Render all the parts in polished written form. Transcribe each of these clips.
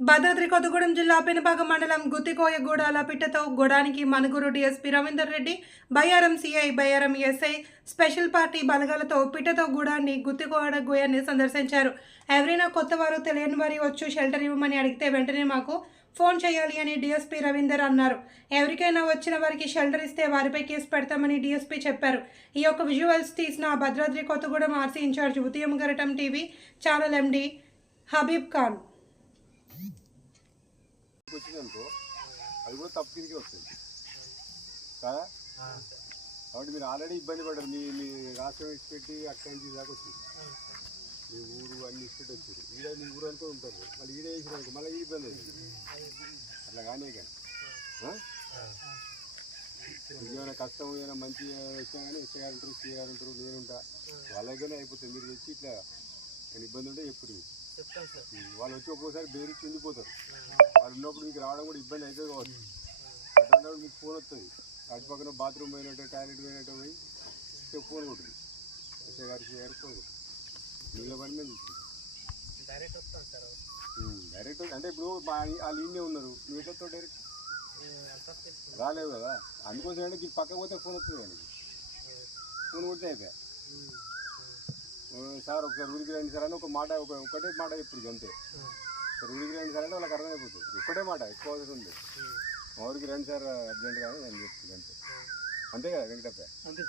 భద్రాద్రి కొత్తగూడెం జిల్లా పెనుపాక మండలం గుత్తికోయగూడాల పిట్టతో గూడానికి Manuguru DSP Ravinder Reddy, Bayyaram CI, Bayyaram SI special party బలగాలతో పిట్టతో గూడాన్ని గుత్తికోయగూయాన్ని సందర్శించారు. ఎవరైనా కొత్త వారు తెలియని వారి వచ్చి షెల్టర్ ఇవ్వమని అడిగితే వెంటనే మాకు ఫోన్ చేయాలి అని డీఎస్పీ రవీందర్ అన్నారు. ఎవరికైనా వచ్చిన వారికి షెల్టర్ ఇస్తే వారిపై కేసు పెడతామని డీఎస్పీ చెప్పారు. ఈ యొక్క విజువల్స్ తీసిన భద్రాద్రి కొత్తగూడెం ఆర్సీ ఇన్ఛార్జ్ ఉదయం గరటం TV channel MD Habib Khan. వచ్చిందనుకో అది కూడా తప్పు కిందకే వస్తుంది కదా. కాబట్టి మీరు ఆల్రెడీ ఇబ్బంది పడ్డారు. మీ రాష్ట్రం ఇచ్చిపెట్టి అక్కడి నుంచి దాకా వచ్చింది. మీ ఊరు అన్ని ఇచ్చిపెట్టి వచ్చారు. ఈడ మీ ఊరు అనుకో ఉంటారు. మళ్ళీ ఈడ వేసినాక మళ్ళీ ఈ ఇబ్బంది అవుతుంది. అట్లా కానీ ఏమైనా కష్టం ఏమైనా మంచి వచ్చినా కానీ ఎస్ఐ గారు ఉంటారు, సిఐ గారు ఉంటారు, నేనుంటా. వాళ్ళకైనా అయిపోతుంది. మీరు వచ్చి ఇట్లా నేను ఇబ్బంది ఉంటే ఎప్పుడు వాళ్ళు వచ్చి ఒక్కోసారి బేరించి ఉండిపోతారు. వాళ్ళు ఉన్నప్పుడు మీకు రావడం కూడా ఇబ్బంది అవుతుంది కావచ్చు. అట్లాంటప్పుడు మీకు ఫోన్ వస్తుంది. అటు పక్కన బాత్రూమ్ పోయినట్టు, టాయిలెట్ పోయినట్టు పోయి ఫోన్ కొట్టింది. ఎస్ఐ గారికి, సిఐ గారికి ఫోన్ కొట్టింది. మిగిలిన పని మేము చూస్తుంది డైరెక్ట్. అంటే ఇప్పుడు వాళ్ళు ఈయనే ఉన్నారు, నువ్వు ఎట్లతో డైరెక్ట్ రాలేవు కదా. అందుకోసం అంటే నీకు పక్క పోతే ఫోన్ వస్తుంది కానీ ఫోన్ కొట్టే అయిపోయా. సార్ ఒకసారి ఊరికి రండి సార్ అని ఒకటే మాట ఎప్పుడు అంతే. సార్ ఊరికి రండి సార్ అంటే వాళ్ళకి అర్థమైపోతుంది. ఒక్కటే మాట, ఎక్కువ అవసరం ఉంది. మా ఊరికి రండి సార్ అర్జెంట్ కానీ నేను చెప్తుంది అంతే. అంతే కదా వెంకటప్ప? అంతే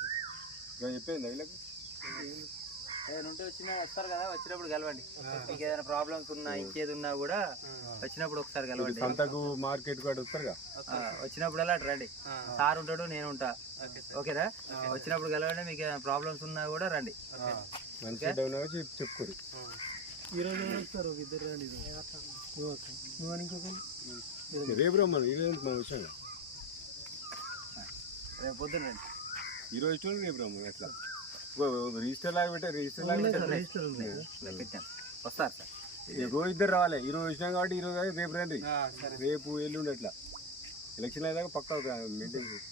ఇక చెప్పేది వీళ్ళకి. ఏదైనా ఉంటే వస్తారు కదా, వచ్చినప్పుడు కలవండి. మీకు ఏదైనా ప్రాబ్లమ్స్ ఉన్నా ఇంకేది ఉన్నా కూడా వచ్చినప్పుడు ఒకసారి కలవండి. సంతకు మార్కెట్ కూడా వస్తారుగా, వచ్చినప్పుడు అలా రండి. సార్ ఉంటాడు, నేను ఉంటా. ఓకేనా? వచ్చినప్పుడు కలవండి. మీకు ఏదైనా ప్రాబ్లమ్స్ ఉన్నా కూడా రండి. చెప్పుకోరు. ఈరోజు వస్తారు ఇద్దరు రండి. రేపు రమ్మను. ఈరోజు మనం వచ్చాం రేపు పొద్దున రండి. ఈరోజు ఇష్టం రేపు రమ్మను. ఎట్లా రిజిస్టర్ లాగా పెట్టారు. రిజిస్టర్ లాగా పెట్టాను. వస్తారు సార్. రోజు ఇద్దరు రావాలి. ఈరోజు వచ్చినాం కాబట్టి ఈరోజు రేపు రండి. రేపు ఎల్లుండి అట్లా ఎలక్షన్ అయ్యేదాకా పక్కా మెయింటైన్ చేసి